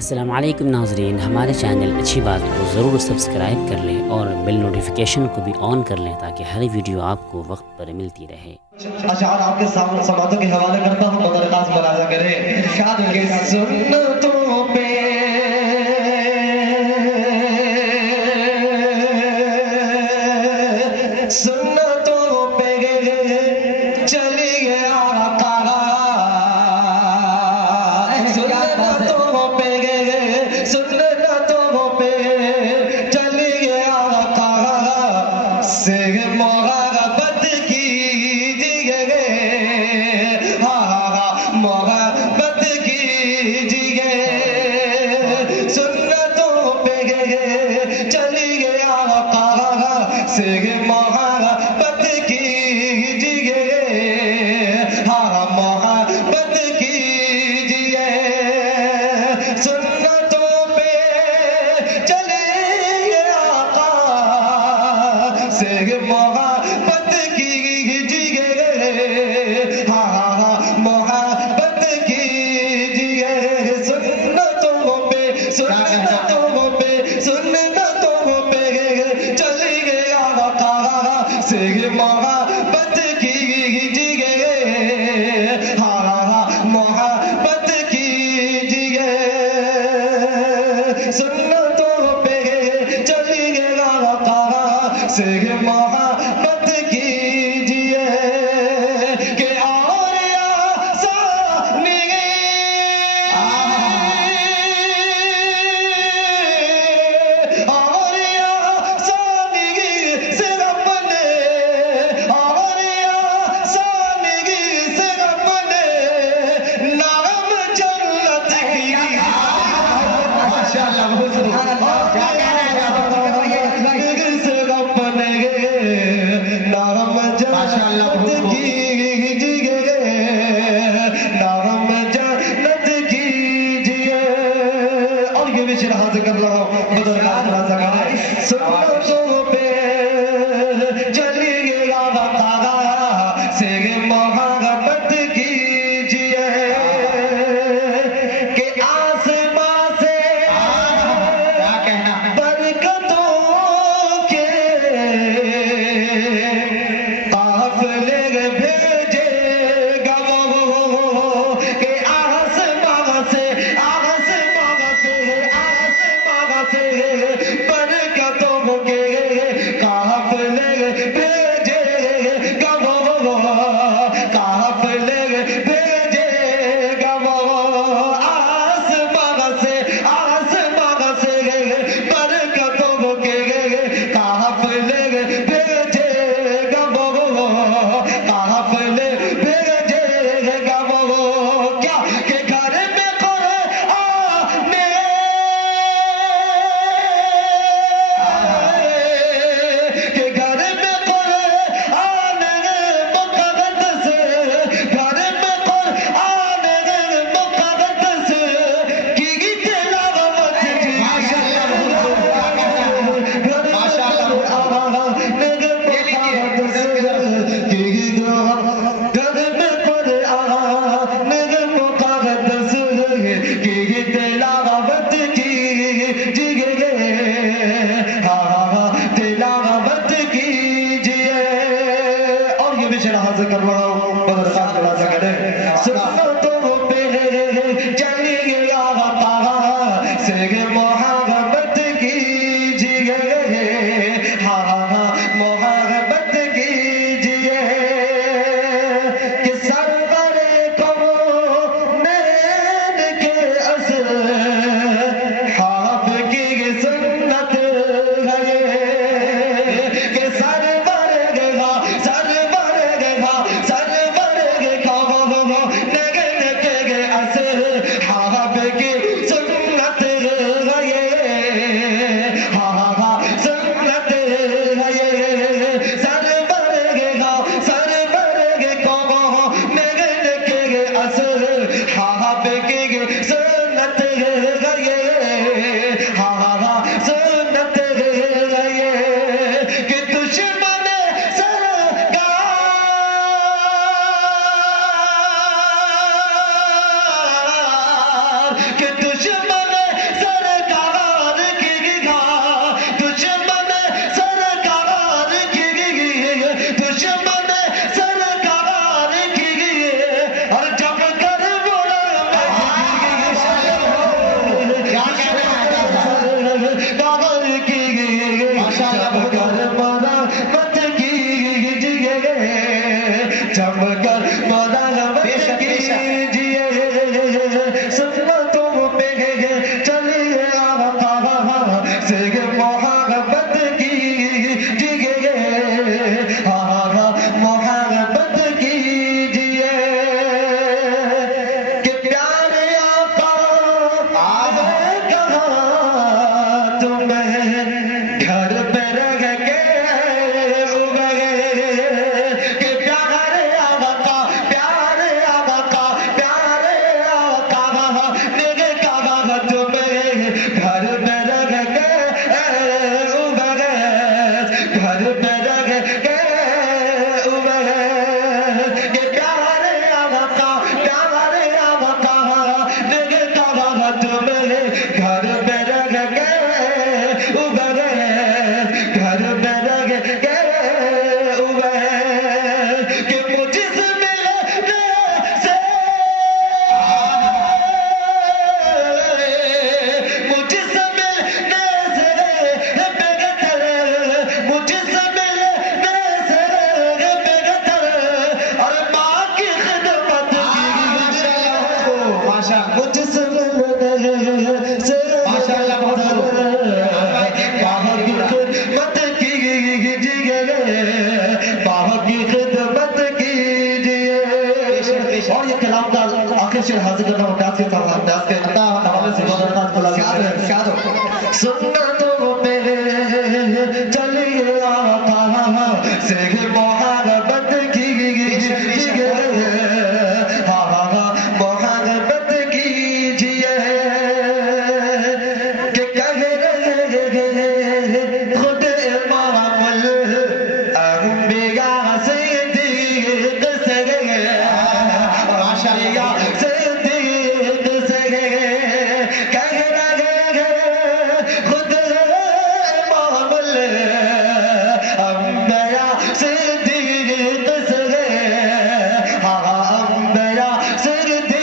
السلام علیکم ناظرین، ہمارے چینل اچھی بات کو ضرور سبسکرائب کر لیں اور بیل نوٹیفیکیشن کو بھی آن کر لیں تاکہ ہر ویڈیو آپ کو وقت پر ملتی رہے۔ اشعار آپ کے سامنے سماعتوں کے حوالے کرتا ہوں، بدر خاص ملاحظہ کریں۔ ارشاد کے سنتوں پہ سنتوں پہ چلی گیا آقا، سنتوں پہ سنتوں پہ چلی گیا آقا سے محبت کیجیے گے، محبت کیجیے، سنتوں پہ چلی گیا آقا سے محبت کیجیے، محبت کیجیے، سنتوں پہ چلے آقا سے محبت کیجیے، محبت کیجیے، سنتوں پہ سنتوں پہ سنتوں پہ چلے آقا سے محبت کیجیے، محبت کیجیے، سنتوں پہ چلیے آقا سے محبت کیجیے، کہ اور آسانی اور آسانی سے اپنے اور آسانی سے اپنے نام جنت کی ماشاءاللہ بہت तुम्हें घर पे रह के उबरे कि प्यारे आका प्यारे आका प्यारे आका मेरे काबा तुम्हें घर पे रह के उबरे घर पे रह के उबरे कि प्यारे आका मेरे काबा तुम्हें घर पे रह के उबरे घर पे रह के उबरे कि मुझसे मिलने से मुझसे मिलने से बेहतर मुझसे मिलने से बेहतर और माँ की खिदमत माशाअल्लाह मुझसे मिलने से माशाअल्लाह बहुत बाबा की खिदमत कीजिए बाबा की खिदमत कीजिए और ये कलाम का आखिर शेर हाजिर करना मुमताज के साथ मुमताज के हवाले से सुन्नतों पे चलिए आका से मोहब्बत कीजिए मोहब्बत कीजिए कि कह रहे खुद इमामुल अंबिया सिद्दीक से माशाअल्लाह सिद्दीक से कह रहे खुद इमामुल अंबिया सिद्दीक से अंबिया सिद्दीक से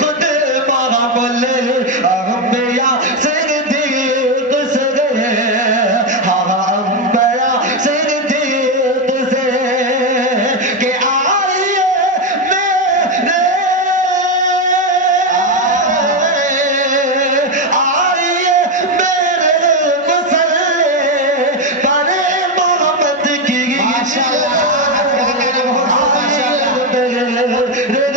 खुद इमामुल अंबिया सिद्दीक से अंबिया सिद्दीक से कि आइए मेरे आइए मेरे मुसल्ले पर मोहब्बत की माशाअल्लाह। आइए मेरे